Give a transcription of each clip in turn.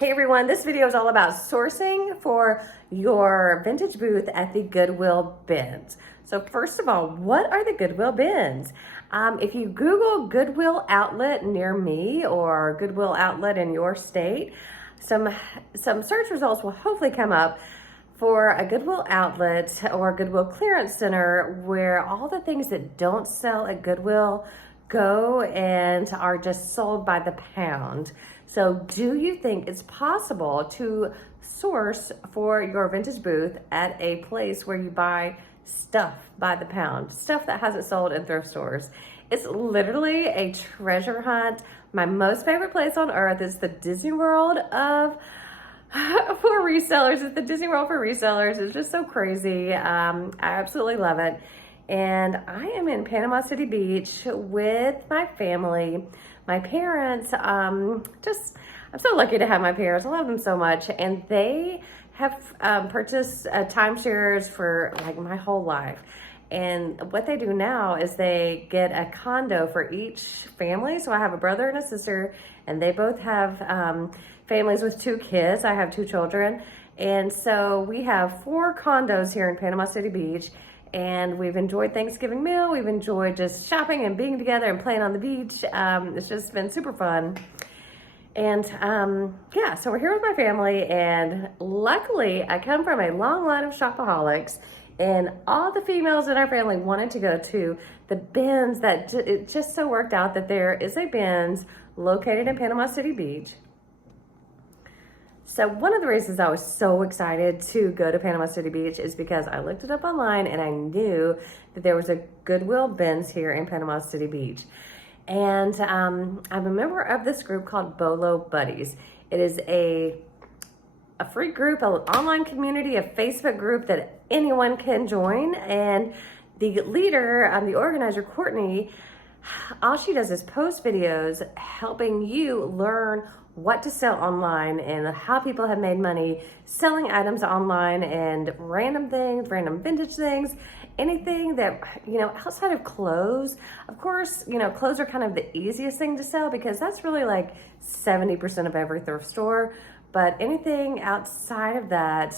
Hey everyone, this video is all about sourcing for your vintage booth at the Goodwill bins. So first of all, what are the Goodwill bins? If you Google Goodwill outlet near me or Goodwill outlet in your state, some search results will hopefully come up for a Goodwill outlet or Goodwill clearance center where all the things that don't sell at Goodwill go and are just sold by the pound. So do you think it's possible to source for your vintage booth at a place where you buy stuff by the pound, stuff that hasn't sold in thrift stores? It's literally a treasure hunt. My most favorite place on earth is the Disney World for resellers. It's the Disney World for resellers. It's just so crazy. I absolutely love it. And I am in Panama City Beach with my family. My parents, I'm so lucky to have my parents. I love them so much. And they have purchased timeshares for like my whole life. And what they do now is they get a condo for each family. So I have a brother and a sister, and they both have families with 2 kids. I have 2 children. And so we have 4 condos here in Panama City Beach. And we've enjoyed Thanksgiving meal. We've enjoyed just shopping and being together and playing on the beach. It's just been super fun. And yeah, so we're here with my family, and luckily I come from a long line of shopaholics, and all the females in our family wanted to go to the bins. That it just so worked out that there is a bins located in Panama City Beach. So one of the reasons I was so excited to go to Panama City Beach is because I looked it up online and I knew that there was a Goodwill bins here in Panama City Beach. And I'm a member of this group called Bolo Buddies. It is a free group, an online community, a Facebook group that anyone can join. And the leader, the organizer, Courtney, all she does is post videos helping you learn what to sell online and how people have made money selling items online and random things, random vintage things, anything that, outside of clothes. Of course, clothes are kind of the easiest thing to sell because that's really like 70% of every thrift store. But anything outside of that,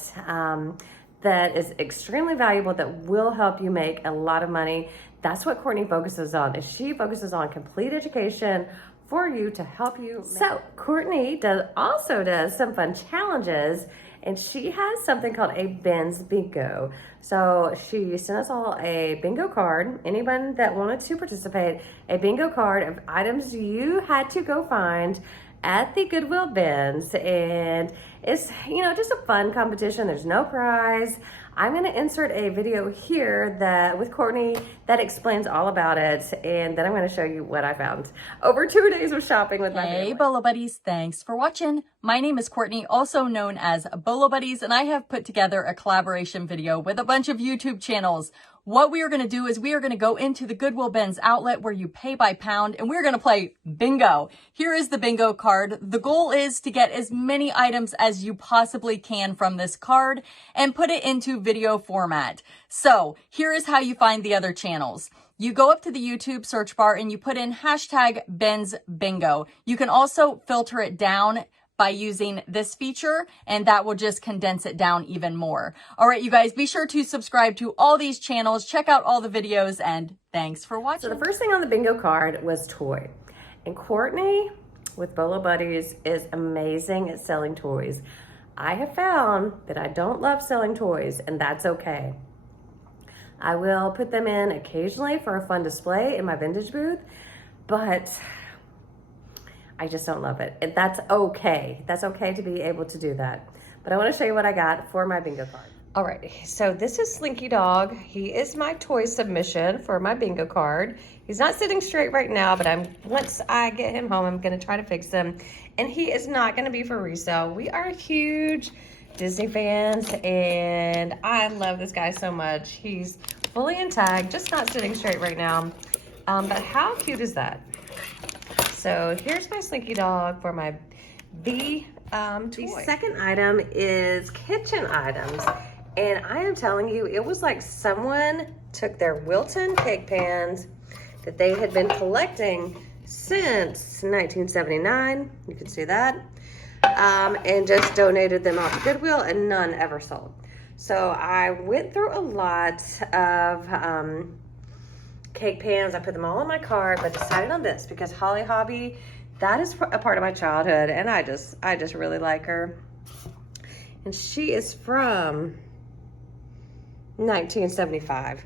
that is extremely valuable, that will help you make a lot of money. That's what Courtney focuses on. Is she focuses on complete education for you to help you. So Courtney also does some fun challenges, and she has something called a Bins Bingo. So she sent us all a bingo card. Anyone that wanted to participate, a bingo card of items you had to go find at the Goodwill bins. And it's, just a fun competition. There's no prize. I'm going to insert a video here with Courtney that explains all about it, and then I'm going to show you what I found over 2 days of shopping with my family. Hey Bolo Buddies, thanks for watching. My name is Courtney, also known as Bolo Buddies, and I have put together a collaboration video with a bunch of YouTube channels. What we are going to do is we are going to go into the Goodwill bins outlet where you pay by pound, and we're going to play bingo. Here is the bingo card. The goal is to get as many items as you possibly can from this card and put it into video format. So here is how you find the other channels. You go up to the YouTube search bar and you put in #BinsBingo. You can also filter it down by using this feature, and that will just condense it down even more. All right, you guys, be sure to subscribe to all these channels, check out all the videos, and thanks for watching. So the first thing on the bingo card was toy. And Courtney with Bolo Buddies is amazing at selling toys. I have found that I don't love selling toys, and that's okay. I will put them in occasionally for a fun display in my vintage booth, but I just don't love it. And that's okay. That's okay to be able to do that. But I want to show you what I got for my bingo card. All right, so this is Slinky Dog. He is my toy submission for my bingo card. He's not sitting straight right now, but once I get him home, I'm gonna try to fix him. And he is not gonna be for resale. We are huge Disney fans, and I love this guy so much. He's fully intact, just not sitting straight right now. But how cute is that? So here's my Slinky Dog for my toy. The second item is kitchen items. And I am telling you, it was like someone took their Wilton cake pans that they had been collecting since 1979. You can see that. and just donated them out to Goodwill, and none ever sold. So I went through a lot of cake pans. I put them all in my cart, but decided on this because Holly Hobby, that is a part of my childhood, and I just really like her. And she is from 1975.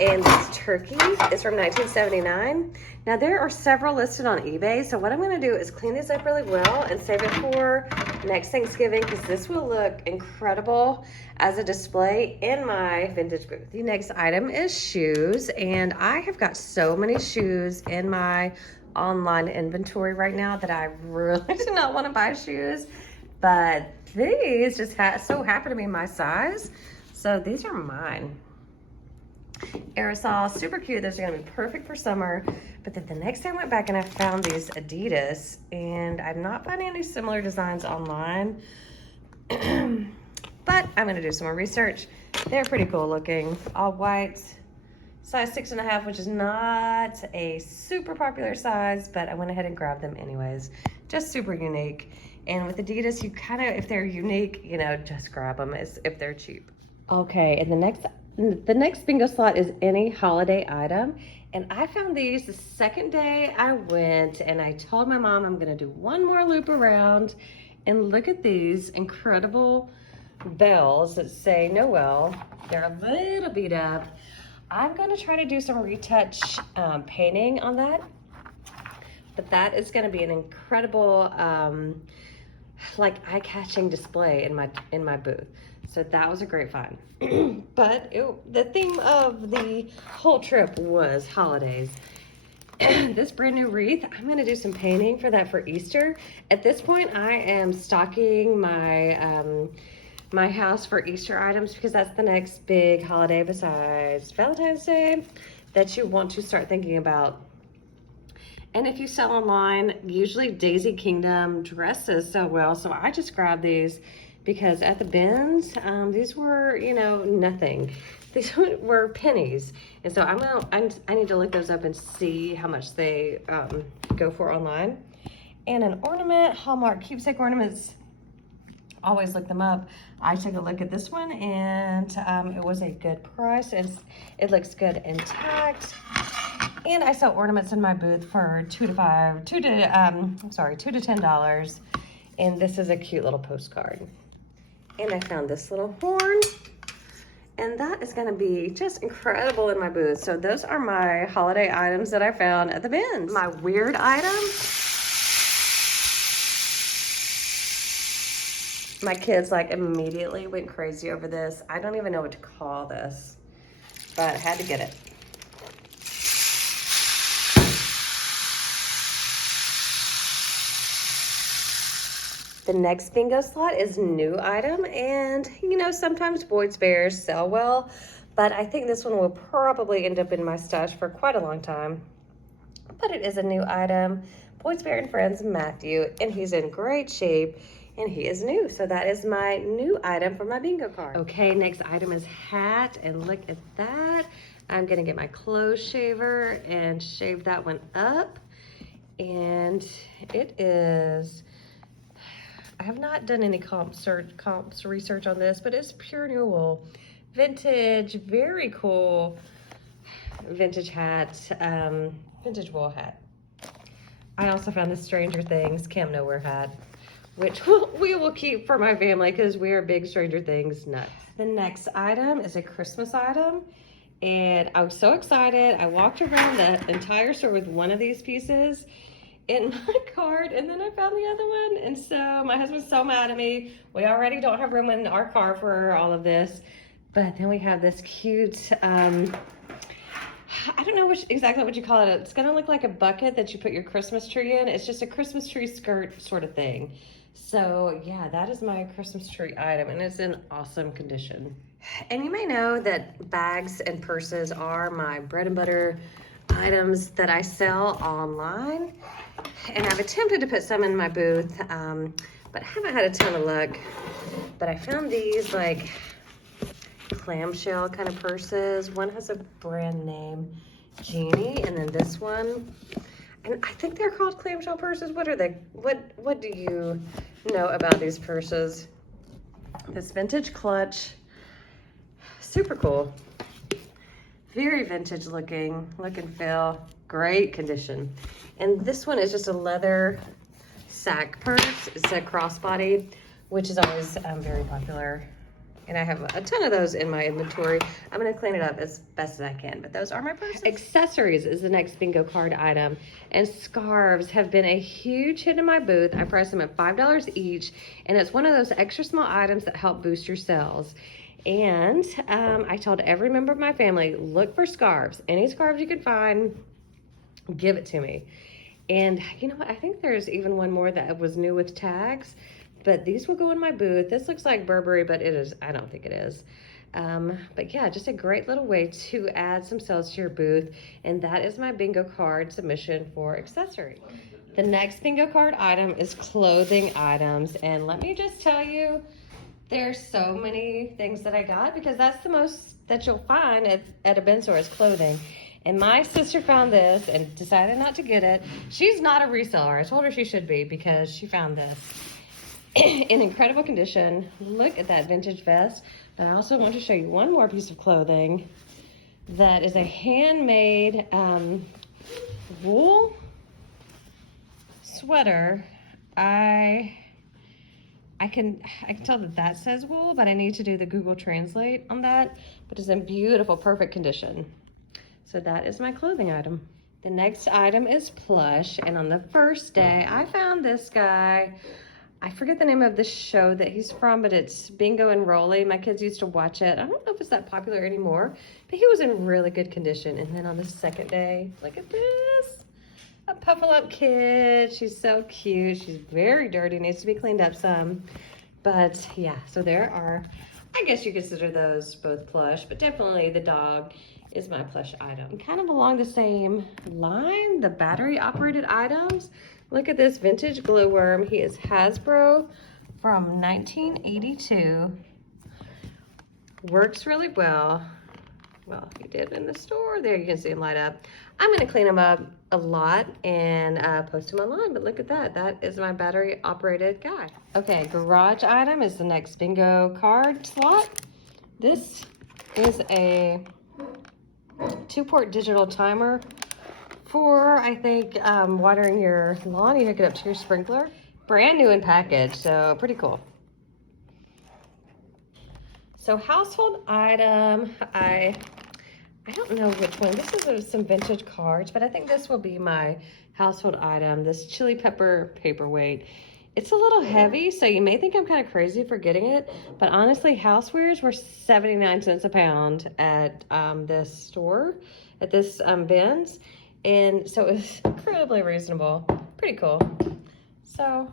And this turkey is from 1979. Now there are several listed on eBay, so what I'm gonna do is clean these up really well and save it for next Thanksgiving, because this will look incredible as a display in my vintage booth. The next item is shoes, and I have got so many shoes in my online inventory right now that I really do not want to buy shoes, but these just so happen to be my size, so these are mine. Aerosol, super cute. Those are gonna be perfect for summer. But then the next day I went back and I found these Adidas, and I'm not finding any similar designs online. But I'm gonna do some more research. They're pretty cool looking. All white, size 6.5, which is not a super popular size, but I went ahead and grabbed them anyways. Just super unique. And with Adidas, you kind of, if they're unique, you know, just grab them if they're cheap. Okay, and the next bingo slot is any holiday item. And I found these the second day I went, and I told my mom I'm gonna do one more loop around. And look at these incredible bells that say Noel. They're a little beat up. I'm gonna try to do some retouch painting on that. But that is gonna be an incredible, like eye-catching display in my booth. So that was a great find. But the theme of the whole trip was holidays. This brand new wreath, I'm gonna do some painting for that for Easter. At this point, I am stocking my my house for Easter items, because that's the next big holiday besides Valentine's Day that you want to start thinking about. And if you sell online, usually Daisy Kingdom dresses so well, so I just grabbed these because at the bins, these were, you know, nothing. These were pennies. And so I need to look those up and see how much they go for online. And an ornament, Hallmark keepsake ornaments, always look them up. I took a look at this one, and it was a good price. It looks good intact. And I sell ornaments in my booth for $2 to $10. And this is a cute little postcard. And I found this little horn, and that is gonna be just incredible in my booth. So those are my holiday items that I found at the bins. My weird item, my kids like immediately went crazy over this. I don't even know what to call this, but I had to get it. The next bingo slot is new item, and you know, sometimes Boyd's Bears sell well, but I think this one will probably end up in my stash for quite a long time. But it is a new item, Boyd's Bear and Friends Matthew, and he's in great shape, and he is new. So that is my new item for my bingo card. Okay, next item is hat, and look at that. I'm gonna get my clothes shaver and shave that one up, and it is, I have not done any comps research on this, but it's pure new wool. Vintage, very cool vintage hat, vintage wool hat. I also found the Stranger Things Camp Nowhere hat, which we will keep for my family because we are big Stranger Things nuts. The next item is a Christmas item, and I was so excited. I walked around the entire store with one of these pieces in my cart, and then I found the other one, and so my husband's so mad at me. We already don't have room in our car for all of this, but then we have this cute, I don't know exactly what you call it. It's gonna look like a bucket that you put your Christmas tree in. It's just a Christmas tree skirt sort of thing. So yeah, that is my Christmas tree item, and it's in awesome condition. And you may know that bags and purses are my bread and butter items that I sell online, and I've attempted to put some in my booth, but I haven't had a ton of luck. But I found these like clamshell kind of purses. One has a brand name, Genie, and then this one, And I think they're called clamshell purses. What are they? What do you know about these purses? This vintage clutch, super cool. Very vintage looking, look and feel, great condition. And this one is just a leather sack purse. It's a crossbody, which is always very popular. And I have a ton of those in my inventory. I'm gonna clean it up as best as I can, but those are my purses. Accessories is the next bingo card item. And scarves have been a huge hit in my booth. I price them at $5 each. And it's one of those extra small items that help boost your sales. And I told every member of my family, look for scarves. Any scarves you can find, give it to me. And you know what? I think there's even one more that was new with tags. But these will go in my booth. This looks like Burberry, but it is, I don't think it is. But yeah, just a great little way to add some sales to your booth. And that is my bingo card submission for accessory. The next bingo card item is clothing items. And let me just tell you, there's so many things that I got because that's the most that you'll find at a bin store is clothing. And my sister found this and decided not to get it. She's not a reseller. I told her she should be because she found this in incredible condition. Look at that vintage vest. But I also want to show you one more piece of clothing that is a handmade wool sweater. I can tell that says wool, but I need to do the Google Translate on that. But it's in beautiful, perfect condition. So that is my clothing item. The next item is plush. And on the first day, I found this guy. I forget the name of the show that he's from, but it's Bingo and Rolly. My kids used to watch it. I don't know if it's that popular anymore, but he was in really good condition. And then on the second day, look at this. A puffle up kid. She's so cute. She's very dirty, needs to be cleaned up some. But yeah, so there are, I guess you consider those both plush, but definitely the dog is my plush item. Kind of along the same line, the battery operated items. Look at this vintage glowworm. He is Hasbro from 1982. Works really well. Well, he did in the store. There, you can see him light up. I'm gonna clean him up a lot and post him online, but look at that. That is my battery operated guy. Okay, garage item is the next bingo card slot. This is a 2-port digital timer for, I think, watering your lawn. You hook it up to your sprinkler. Brand new in package, so pretty cool. So household item, I don't know which one. This is some vintage cards, but I think this will be my household item. This chili pepper paperweight. It's a little heavy, so you may think I'm kind of crazy for getting it, but honestly, housewares were 79 cents a pound at this store, at this bins, and so it was incredibly reasonable. Pretty cool. So,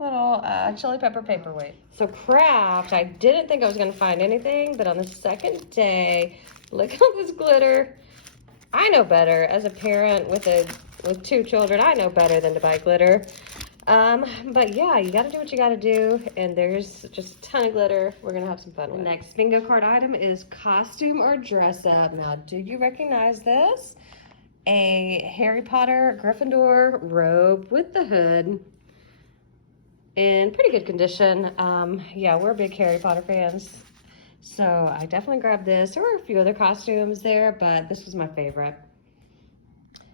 little chili pepper paperweight. So craft, I didn't think I was gonna find anything, but on the second day, look at this glitter. I know better as a parent with 2 children. I know better than to buy glitter. But yeah, you gotta do what you gotta do, and there's just a ton of glitter. We're gonna have some fun with it. The next bingo card item is costume or dress up. Now, do you recognize this? A Harry Potter Gryffindor robe with the hood in pretty good condition. Yeah, we're big Harry Potter fans, so I definitely grabbed this. There were a few other costumes there, but this was my favorite.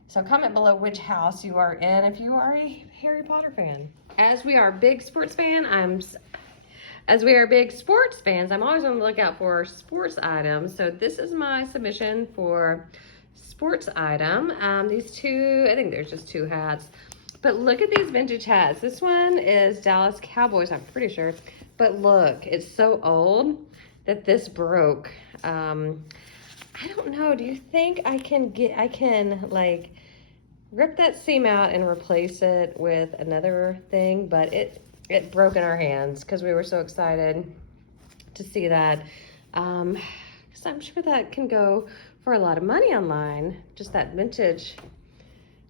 So comment below which house you are in if you are a Harry Potter fan. As we are big sports fans, I'm always on the lookout for sports items. So this is my submission for sports item. These two, I think there's just 2 hats. But look at these vintage hats. This one is Dallas Cowboys, I'm pretty sure. But look, it's so old that this broke. I don't know, do you think I can like rip that seam out and replace it with another thing? But it broke in our hands because we were so excited to see that. Because I'm sure that can go for a lot of money online, just that vintage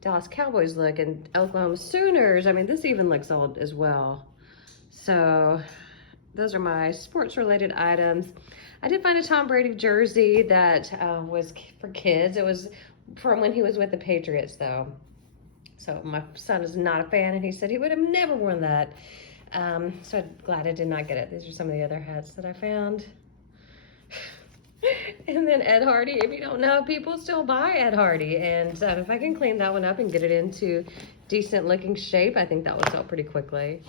Dallas Cowboys look, and Oklahoma Sooners. I mean, this even looks old as well. So those are my sports related items. I did find a Tom Brady jersey that was for kids. It was from when he was with the Patriots though. So my son is not a fan, and he said he would have never worn that. So I'm glad I did not get it. These are some of the other hats that I found. And then Ed Hardy, if you don't know, people still buy Ed Hardy. And if I can clean that one up and get it into decent looking shape, I think that will sell pretty quickly.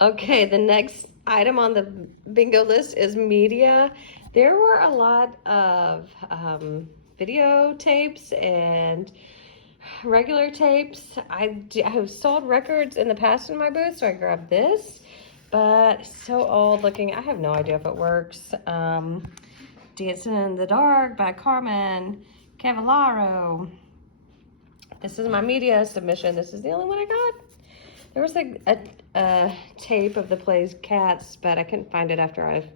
Okay, the next item on the bingo list is media. There were a lot of videotapes and regular tapes. I have sold records in the past in my booth, so I grabbed this. But it's so old looking, I have no idea if it works. Dancing in the Dark by Carmen Cavallaro. This is my media submission. This is the only one I got. There was a tape of the plays Cats, but I couldn't find it after I've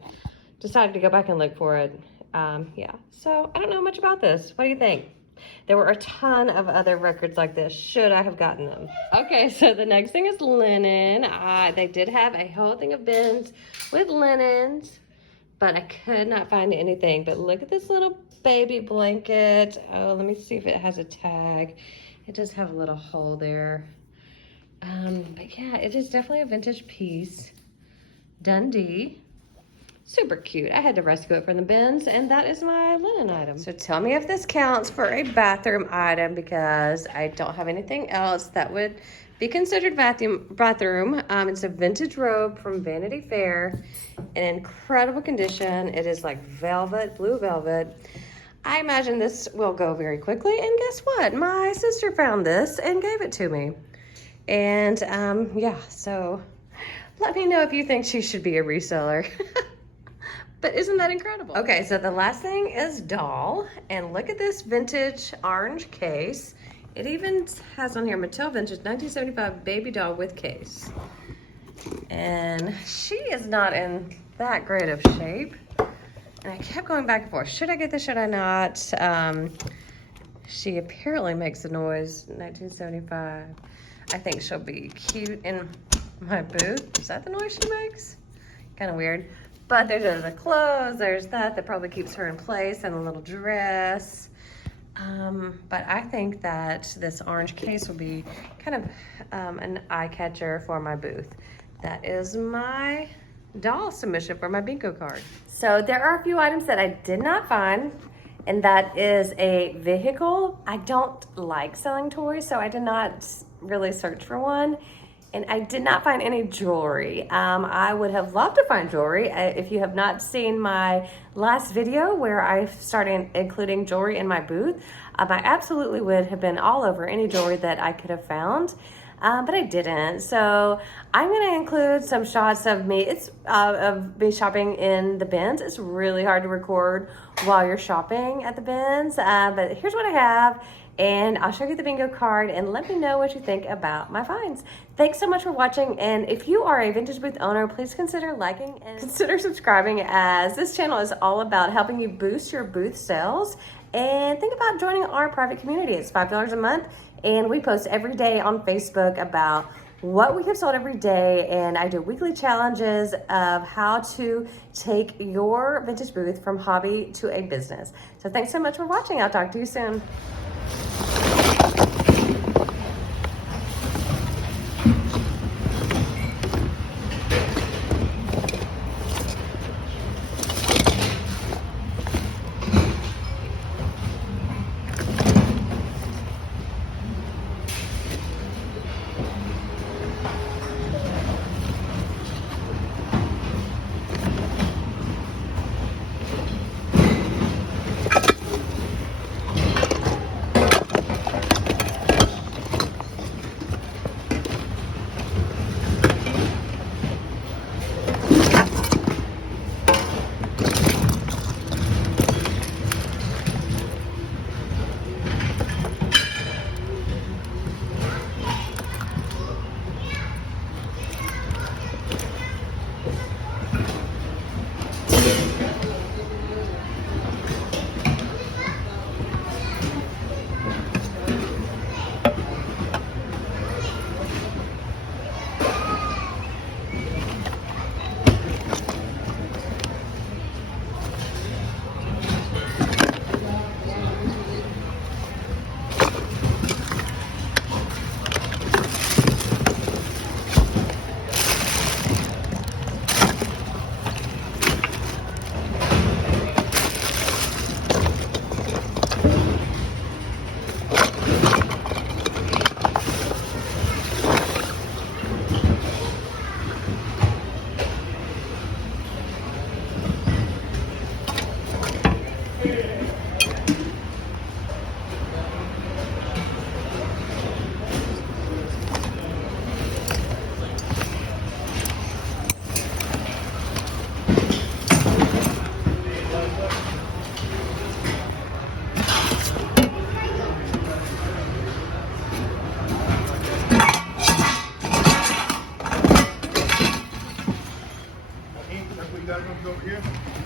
decided to go back and look for it. Yeah, so I don't know much about this. What do you think? There were a ton of other records like this. Should I have gotten them? Okay, so the next thing is linen. They did have a whole thing of bins with linens, but I could not find anything. But look at this little baby blanket. Oh, let me see if it has a tag. It does have a little hole there. But yeah, it is definitely a vintage piece. Dundee. Super cute. I had to rescue it from the bins, and that is my linen item. So tell me if this counts for a bathroom item, because I don't have anything else that would be considered bathroom. It's a vintage robe from Vanity Fair in incredible condition. It is like velvet, blue velvet. I imagine this will go very quickly, and guess what? My sister found this and gave it to me. And yeah, so let me know if you think she should be a reseller. But isn't that incredible? Okay, so the last thing is doll. And look at this vintage orange case. It even has on here Mattel Vintage 1975 baby doll with case. And she is not in that great of shape. And I kept going back and forth. Should I get this? Should I not? She apparently makes a noise. 1975. I think she'll be cute in my booth. Is that the noise she makes? Kind of weird. But there's the clothes. There's that probably keeps her in place, and a little dress. But I think that this orange case will be kind of an eye catcher for my booth. That is my doll submission for my bingo card. So there are a few items that I did not find, and that is a vehicle. I don't like selling toys, so I did not really search for one. And I did not find any jewelry. I would have loved to find jewelry. If you have not seen my last video where I started including jewelry in my booth, I absolutely would have been all over any jewelry that I could have found. But I didn't. So I'm gonna include some shots of me. Of me shopping in the bins. It's really hard to record while you're shopping at the bins. But here's what I have. And I'll show you the bingo card, and let me know what you think about my finds. Thanks so much for watching, and if you are a vintage booth owner, please consider liking and consider subscribing, as this channel is all about helping you boost your booth sales. And think about joining our private community. It's $5 a month, and we post every day on Facebook about what we have sold every day, and I do weekly challenges of how to take your vintage booth from hobby to a business. So thanks so much for watching. I'll talk to you soon. that comes over here.